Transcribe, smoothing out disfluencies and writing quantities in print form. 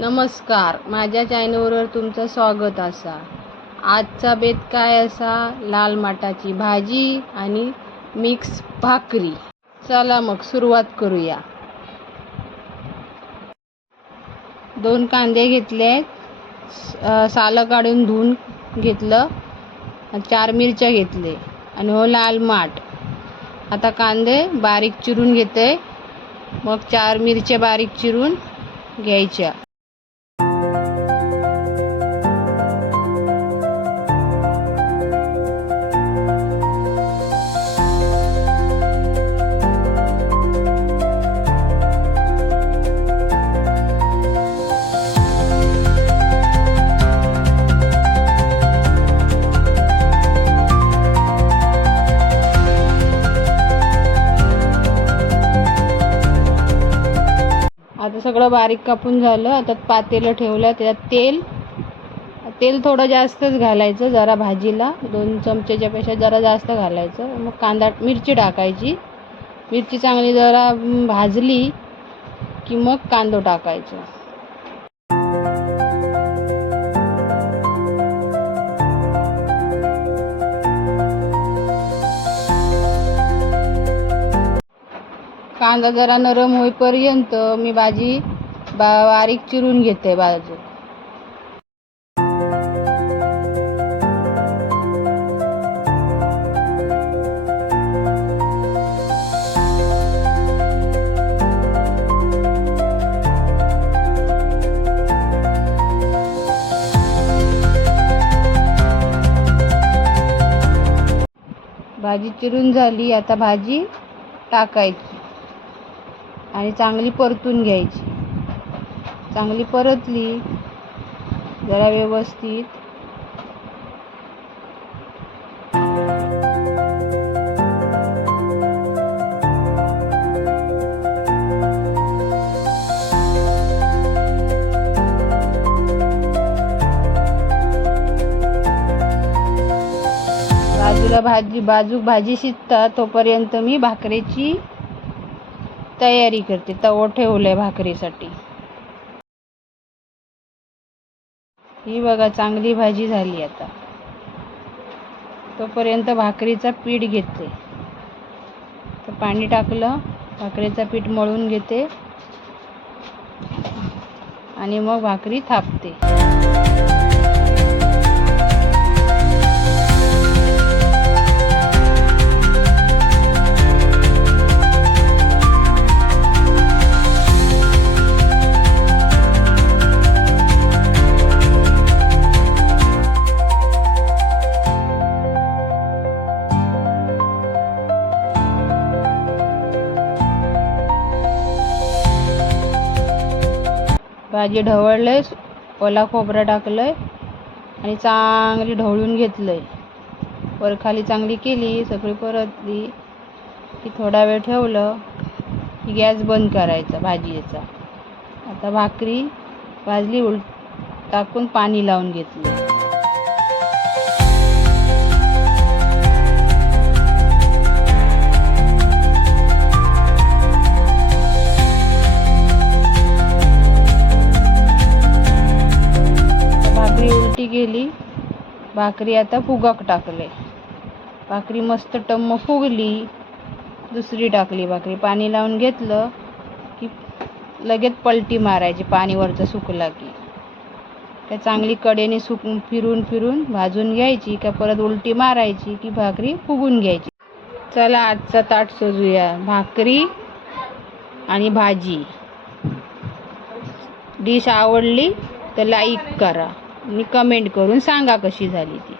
नमस्कार, माझ्या चॅनलवर तुमचं स्वागत असा। आजचा बेत काय असा? लाल माटाची भाजी आणि मिक्स भाकरी। चला मग सुरुवात करूया। 2 कांदे घेतले, सालं काढून धुवून घेतलं, 4 मिरच्या घेतले आणि हो लाल माठ। आता कांदे बारीक चिरून घेते, मग 4 मिरच्या बारीक चिरून घ्यायच्या। आता सगळं बारीक कापून झालं। आता पातेलं ठेवलं, त्याच्यात तेल थोडं जास्तच घालायचं, जरा भाजीला 2 चमचेच्या पेक्षा जरा जास्त घालायचं। मग मिरची टाकायची। मिरची चांगली जरा भाजली की मग कांदा टाकायचा। कांदा जरा नरम होईपर्यंत मी भाजी बारीक चिरून घेते भाजी चिरून झाली। आता भाजी टाकायची आणि चांगली परतून घ्यायची। चांगली परतली जरा व्यवस्थित, भाजी शिजतात तोपर्यंत मी भाकरीची तयारी करते। तवा ठेवलाय भाकरीसाठी। ही बघा चांगली भाजी झाली। आता तोपर्यंत भाकरीचा पीठ घेते, तर पाणी टाकलं, भाकरीचा पीठ मळून घेते आणि मग भाकरी थापते। भाजी ढवळलंय, ओला खोबरा टाकलंय आणि चांगली ढवळून घेतलंय। वरखाली चांगली केली, सगळी परतली की थोडा वेळ ठेवलं की गॅस बंद करायचा भाजीचा। आता भाकरी भाजली, टाकून पाणी लावून घेतलं। गेली भाकरी, आता फुगाक टाकले। भाकरी मस्त टम्म फुगली, दुसरी टाकली भाकरी। पाणी लावून घेतलं की लगेच पलटी मारायची, पाणी वरचं सुकला की। त्या चांगली कडेने फिरून फिरून भाजून घ्यायची का परत उलटी मारायची की भाकरी फुगून घ्यायची। चला आजचा ताट सजूया। भाकरी आणि भाजी। डिश आवडली तर लाईक करा आणि कमेंट करून सांगा कशी झाली ती।